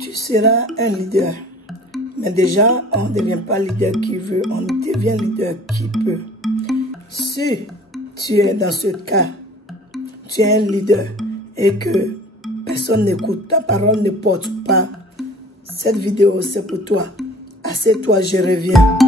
tu seras un leader. Mais déjà, on ne devient pas leader qui veut, on devient leader qui peut. Si tu es dans ce cas, tu es un leader et que personne n'écoute, ta parole ne porte pas, cette vidéo c'est pour toi. Assieds-toi, je reviens.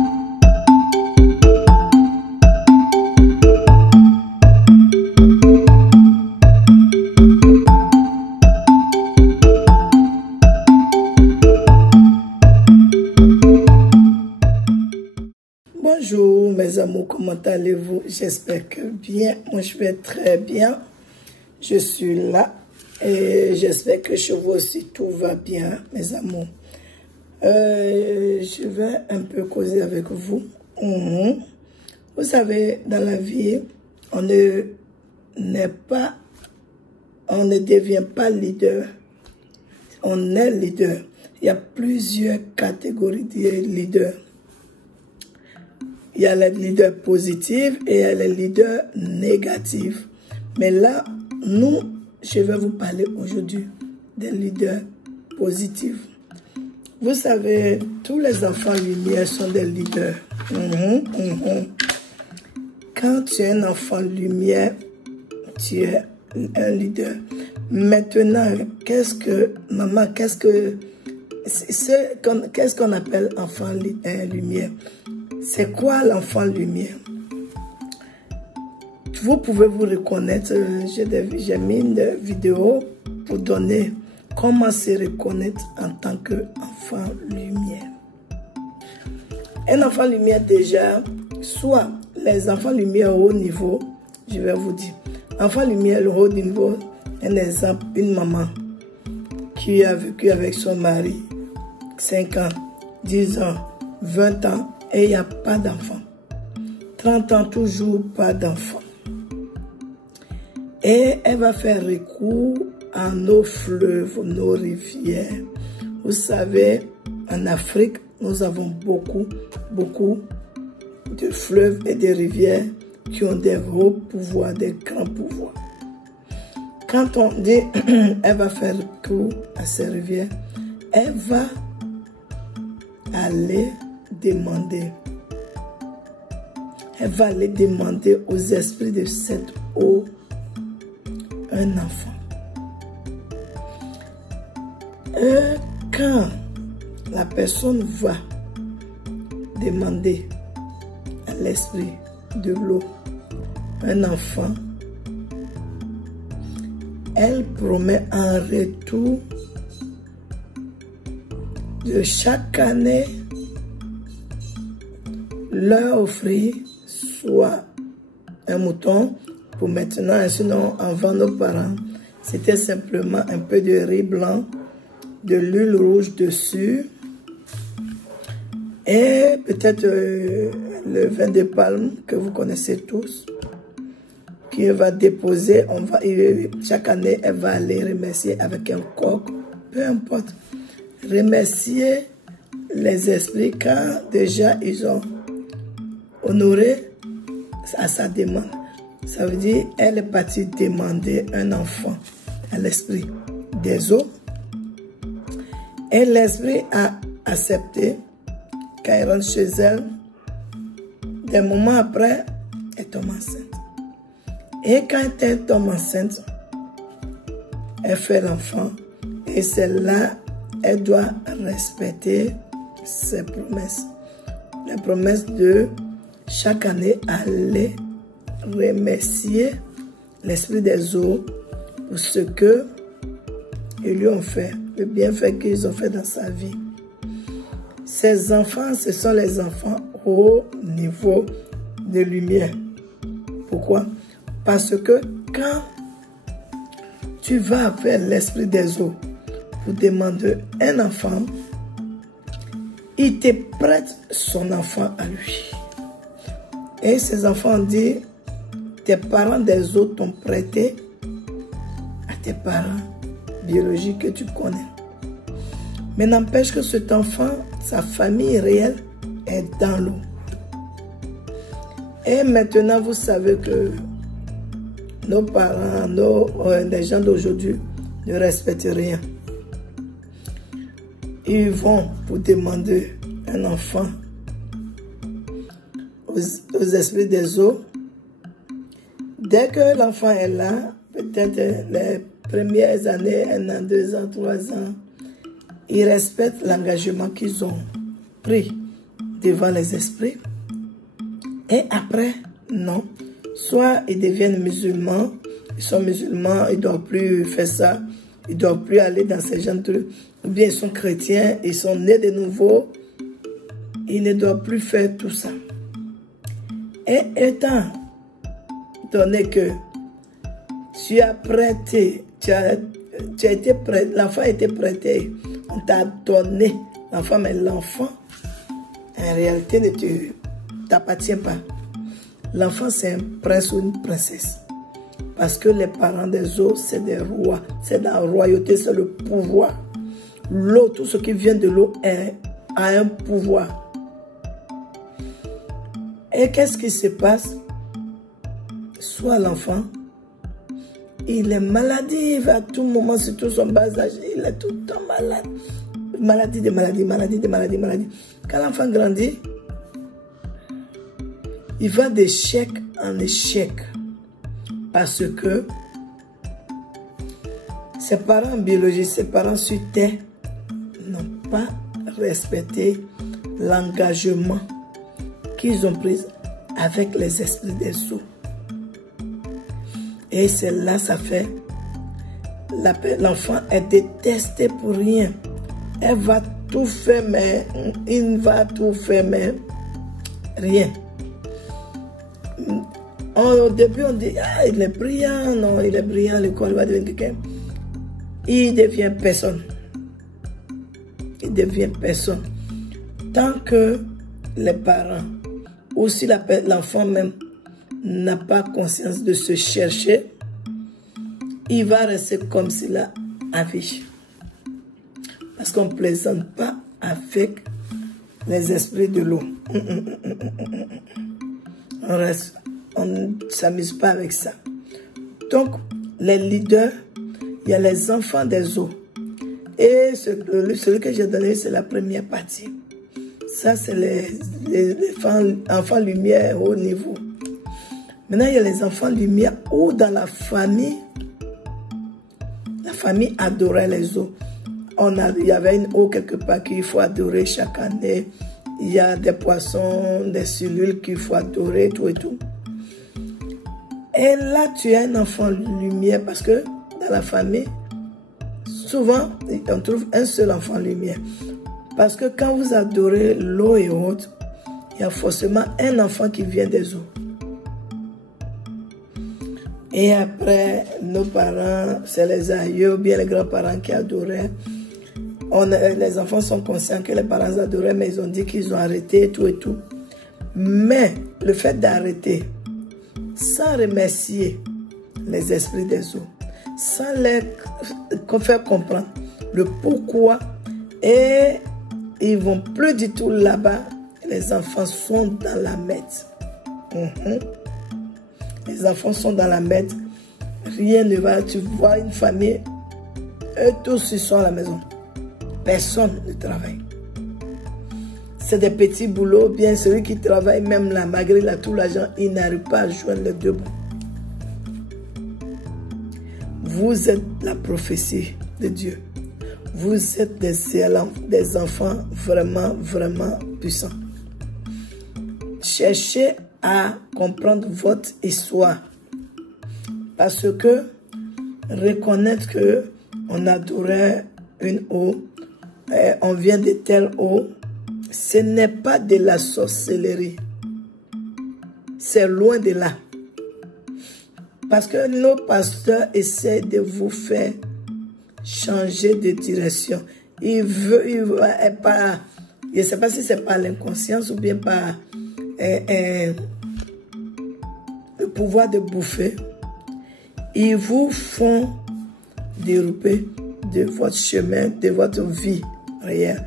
Bonjour mes amours, comment allez-vous? J'espère que bien, moi je vais très bien, je suis là et j'espère que chez vous aussi tout va bien mes amours. Je vais un peu causer avec vous. Vous savez, dans la vie, on ne devient pas leader, on est leader. Il y a plusieurs catégories de leaders. Il y a les leaders positifs et il y a les leaders négatifs. Mais là, je vais vous parler aujourd'hui des leaders positifs. Vous savez, tous les enfants lumière sont des leaders. Quand tu es un enfant lumière, tu es un leader. Maintenant, qu'est-ce qu'on appelle enfant lumière? C'est quoi l'enfant lumière? Vous pouvez vous reconnaître. J'ai mis une vidéo pour donner comment se reconnaître en tant qu'enfant lumière. Un enfant lumière déjà, soit les enfants lumière au haut niveau, je vais vous dire. Enfant lumière au haut niveau, un exemple, une maman qui a vécu avec son mari 5 ans, 10 ans, 20 ans, et il n'y a pas d'enfant. 30 ans, toujours pas d'enfant. Et elle va faire recours à nos fleuves, nos rivières. Vous savez, en Afrique, nous avons beaucoup de fleuves et de rivières qui ont des hauts pouvoirs, des grands pouvoirs. Quand on dit elle va faire recours à ces rivières, elle va aller demander. Elle va aller demander aux esprits de cette eau un enfant. Et quand la personne va demander à l'esprit de l'eau un enfant, elle promet en retour de chaque année leur offrir soit un mouton pour maintenant, sinon avant nos parents, c'était simplement un peu de riz blanc, de l'huile rouge dessus et peut-être le vin de palme que vous connaissez tous, qui va déposer, chaque année elle va aller remercier avec un coq, peu importe, remercier les esprits car déjà ils ont honoré à sa demande. Ça veut dire elle est partie demander un enfant à l'esprit des eaux et l'esprit a accepté. Quand elle rentre chez elle, des moments après, elle tombe enceinte. Et quand elle tombe enceinte, elle fait l'enfant et c'est là elle doit respecter ses promesses. La promesse de chaque année aller remercier l'esprit des eaux pour ce que ils lui ont fait, le bienfait qu'ils ont fait dans sa vie. Ces enfants, ce sont les enfants au niveau de lumière. Pourquoi? Parce que quand tu vas vers l'esprit des eaux pour demander un enfant, il te prête son enfant à lui. Et ces enfants disent, tes parents des eaux t'ont prêté à tes parents biologiques que tu connais. Mais n'empêche que cet enfant, sa famille réelle est dans l'eau. Et maintenant, vous savez que nos parents, les gens d'aujourd'hui ne respectent rien. ils vont pour demander un enfant aux esprits des eaux. Dès que l'enfant est là, peut-être les premières années, 1 an, 2 ans, 3 ans, ils respectent l'engagement qu'ils ont pris devant les esprits. Et après, non. Soit ils deviennent musulmans, ils sont musulmans, ils ne doivent plus faire ça, ils ne doivent plus aller dans ces gens de trucs. Ou bien ils sont chrétiens, ils sont nés de nouveau, ils ne doivent plus faire tout ça. Et étant donné que tu as prêté, tu as été prêté, l'enfant a été prêté, on t'a donné l'enfant, mais l'enfant, en réalité, ne t'appartient pas. L'enfant, c'est un prince ou une princesse. Parce que les parents des eaux, c'est des rois. C'est la royauté, c'est le pouvoir. L'eau, tout ce qui vient de l'eau a un pouvoir. Et qu'est-ce qui se passe? Soit l'enfant, il est maladif à tout moment, surtout son bas âge, il est tout le temps malade. Maladie de maladie, maladie de maladie, maladie. Quand l'enfant grandit, il va d'échec en échec. Parce que ses parents biologiques, ses parents sur terre n'ont pas respecté l'engagement qu'ils ont pris avec les esprits des eaux. Et c'est là, ça fait, l'enfant est détesté pour rien. Elle va tout faire, mais il va tout faire, mais rien. Au début, on dit, ah, il est brillant, non, il est brillant, l'école va devenir quelqu'un. Il devient personne. Il devient personne. Tant que les parents, ou si l'enfant même, n'a pas conscience de se chercher, il va rester comme s'il a affiché. Parce qu'on ne plaisante pas avec les esprits de l'eau. On ne s'amuse pas avec ça. Donc, les leaders, il y a les enfants des eaux. Et celui que j'ai donné, c'est la première partie. Ça, c'est les enfants lumière au haut niveau. Maintenant, il y a les enfants lumière où dans la famille adorait les eaux. Il y avait une eau quelque part qu'il faut adorer chaque année. Il y a des poissons, des cellules qu'il faut adorer, tout et tout. Et là, tu as un enfant lumière parce que dans la famille, souvent, on trouve un seul enfant lumière. Parce que quand vous adorez l'eau et autres, il y a forcément un enfant qui vient des eaux. Et après, nos parents, c'est les aïeux ou bien les grands-parents qui adoraient. Les enfants sont conscients que les parents adoraient, mais ils ont dit qu'ils ont arrêté tout et tout. Mais le fait d'arrêter, sans remercier les esprits des eaux, sans leur faire comprendre le pourquoi, et ils ne vont plus du tout là-bas, les enfants sont dans la mette. Les enfants sont dans la mette, rien ne va, tu vois une famille, eux tous ils sont à la maison. Personne ne travaille. C'est des petits boulots, bien celui qui travaille même là, malgré tout l'argent, il n'arrive pas à joindre les deux bouts. Vous êtes la prophétie de Dieu. Vous êtes des enfants vraiment, vraiment puissants. Cherchez à comprendre votre histoire. Parce que reconnaître que on adorait une eau, on vient de telle eau, ce n'est pas de la sorcellerie. C'est loin de là. Parce que nos pasteurs essaient de vous faire changer de direction. Je ne sais pas si c'est par l'inconscience ou bien par le pouvoir de bouffer. Ils vous font dérouper de votre chemin, de votre vie réelle.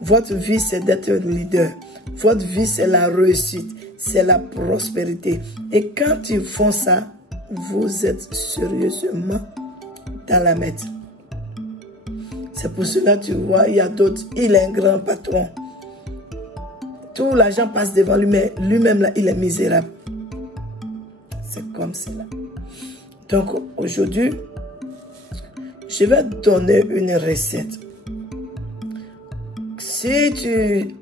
Votre vie, c'est d'être leader. Votre vie, c'est la réussite, c'est la prospérité. Et quand ils font ça, vous êtes sérieusement dans la mette. C'est pour cela, tu vois, il y a d'autres. Il est un grand patron. Tout l'argent passe devant lui, mais lui-même, là, il est misérable. C'est comme cela. Donc, aujourd'hui, je vais te donner une recette. Si tu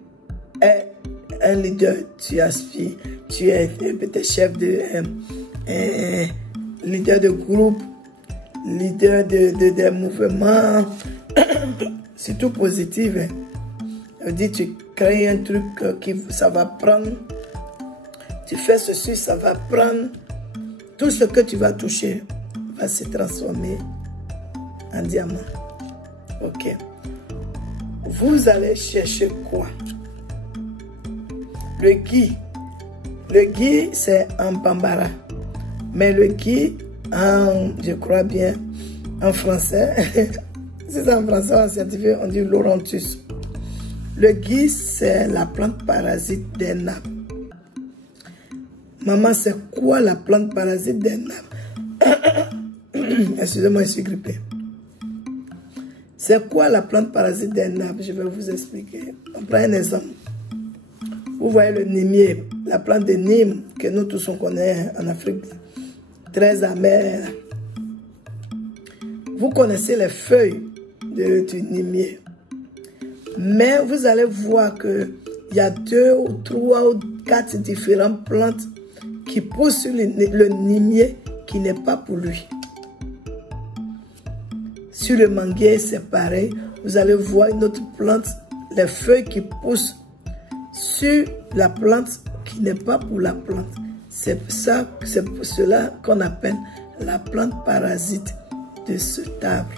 es un leader, tu aspires, tu es peut-être chef de leader de groupe, leader de mouvements, c'est tout positif. Hein. Ça veut dire tu crées un truc qui ça va prendre, tu fais ceci, ça va prendre, tout ce que tu vas toucher va se transformer en diamant. Ok. Vous allez chercher quoi? Le gui. Le gui, c'est en bambara. Mais le gui, je crois bien, en français, c'est en français, en scientifique, on dit Lauranthus. Le gui, c'est la plante parasite des nappes. Maman, c'est quoi la plante parasite des nappes? Excusez-moi, je suis grippée. C'est quoi la plante parasite des nappes? Je vais vous expliquer. On prend un exemple. Vous voyez le nimier, la plante de Nîmes que nous tous on connaît en Afrique, très amère. Vous connaissez les feuilles du nimier. Mais vous allez voir qu'il y a 2 ou 3 ou 4 différentes plantes qui poussent sur le nimier qui n'est pas pour lui. Sur le manguier, c'est pareil. Vous allez voir une autre plante, les feuilles qui poussent sur la plante qui n'est pas pour la plante. C'est pour cela qu'on appelle la plante parasite de cet arbre.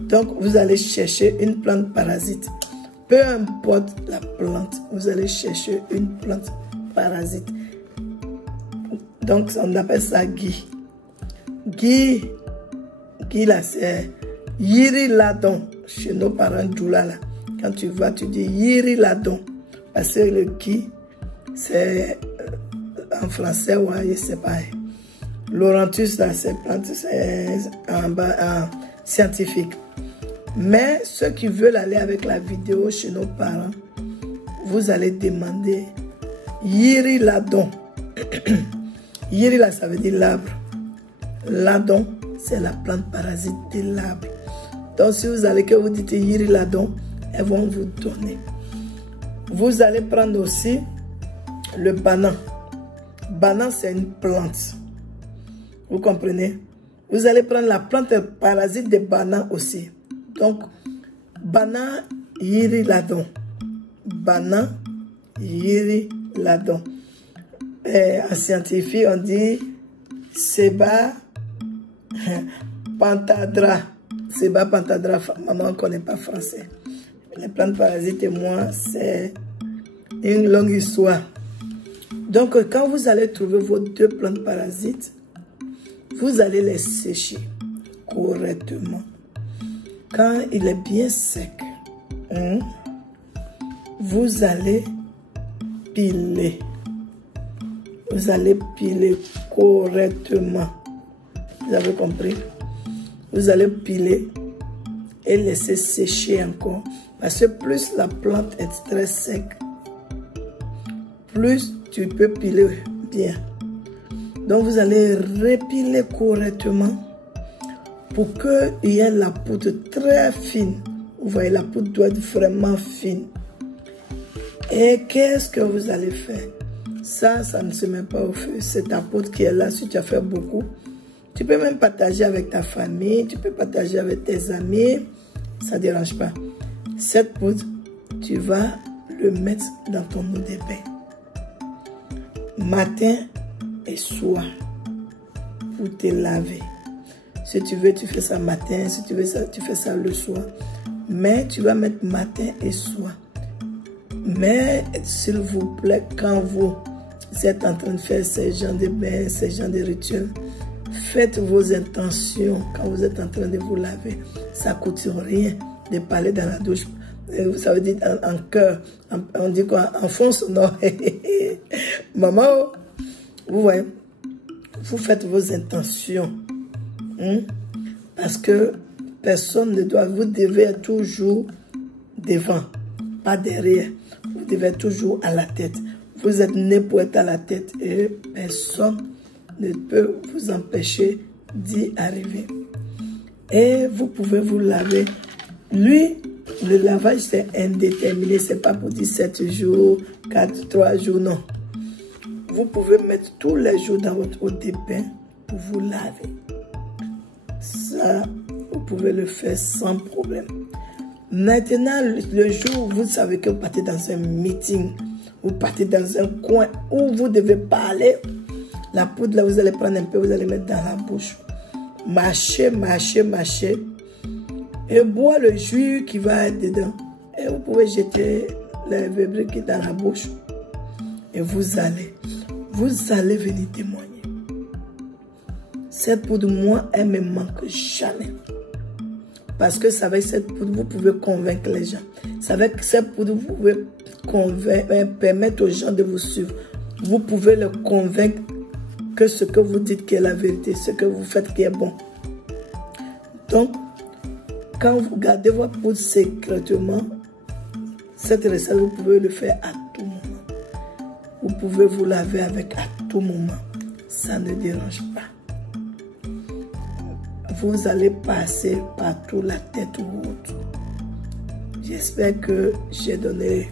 Donc, vous allez chercher une plante parasite. Peu importe la plante, vous allez chercher une plante parasite. Donc, on appelle ça gui. Gui là, c'est Yiri Ladon. Chez nos parents Djoula là. Quand tu vas, tu dis Yiri Ladon. Parce que le gui, c'est en français, ouais, c'est pareil. Lauranthus, là, c'est en scientifique. Mais ceux qui veulent aller avec la vidéo chez nos parents, vous allez demander Yiri Ladon. Yiri, là, ça veut dire l'arbre. Ladon, c'est la plante parasite de l'arbre. Donc, si vous allez que vous dites Yiri Ladon, elles vont vous donner. Vous allez prendre aussi le banan. Banan, c'est une plante. Vous comprenez? Vous allez prendre la plante parasite de banan aussi. Donc, banan, Yiri Ladon. Banan, Yiri Ladon. En scientifique, on dit Seba Pantadra. Seba Pantadra, maman ne connaît pas français. Les plantes parasites et moi, c'est une longue histoire. Donc, quand vous allez trouver vos 2 plantes parasites, vous allez les sécher correctement. Quand il est bien sec, vous allez piler. Vous allez piler correctement. Vous avez compris? Vous allez piler et laisser sécher encore. Parce que plus la plante est très sec, plus tu peux piler bien. Donc vous allez repiler correctement pour qu'il y ait la poudre très fine. Vous voyez, la poudre doit être vraiment fine. Et qu'est-ce que vous allez faire? Ça ne se met pas au feu. C'est ta poudre qui est là. Si tu as fait beaucoup, tu peux même partager avec ta famille. Tu peux partager avec tes amis. Ça ne dérange pas. Cette poudre, tu vas le mettre dans ton eau de bain. Matin et soir. Pour te laver. Si tu veux, tu fais ça matin. Si tu veux ça, tu fais ça le soir. Mais tu vas mettre matin et soir. Mais s'il vous plaît, quand vous êtes en train de faire ces genres de bains, ces genres de rituels, faites vos intentions quand vous êtes en train de vous laver. Ça ne coûte rien de parler dans la douche. Ça veut dire en cœur. On dit quoi? En fond sonore. Maman, vous voyez, vous faites vos intentions. Parce que personne ne doit, vous devez être toujours devant, pas derrière. Vous devez être toujours à la tête. Vous êtes né pour être à la tête et personne ne peut vous empêcher d'y arriver. Et vous pouvez vous laver. Lui, le lavage c'est indéterminé, c'est pas pour 17 jours, 3 jours, non. Vous pouvez mettre tous les jours dans votre eau de bain pour vous laver. Ça, vous pouvez le faire sans problème. Maintenant, le jour où vous savez que vous partez dans un meeting, vous partez dans un coin où vous devez parler, la poudre là, vous allez prendre un peu, vous allez mettre dans la bouche. Mâchez, mâchez, mâchez. Et boire le jus qui va être dedans. Et vous pouvez jeter les verres qui sont dans la bouche. Et vous allez venir témoigner. Cette poudre, moi, elle me manque jamais. Parce que avec cette poudre, vous pouvez convaincre les gens. Avec cette poudre, vous pouvez permettre aux gens de vous suivre. Vous pouvez les convaincre que ce que vous dites qui est la vérité, ce que vous faites qui est bon. Donc, quand vous gardez votre poudre secrètement, cette recette, vous pouvez le faire à tout moment. Vous pouvez vous laver avec à tout moment. Ça ne dérange pas. Vous allez passer partout la tête haute. J'espère que j'ai donné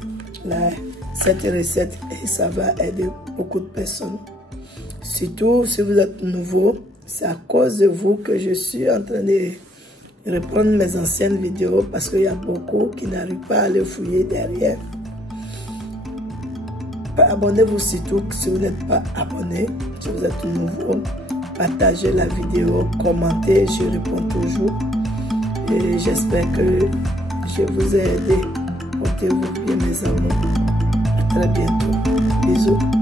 cette recette et ça va aider beaucoup de personnes. Surtout si vous êtes nouveau, c'est à cause de vous que je suis en train de reprendre mes anciennes vidéos parce qu'il y a beaucoup qui n'arrivent pas à les fouiller derrière. Abonnez-vous surtout si vous n'êtes pas abonné. Si vous êtes nouveau, partagez la vidéo, commentez, je réponds toujours. Et j'espère que je vous ai aidé. Portez-vous bien mes amours. À très bientôt. Bisous.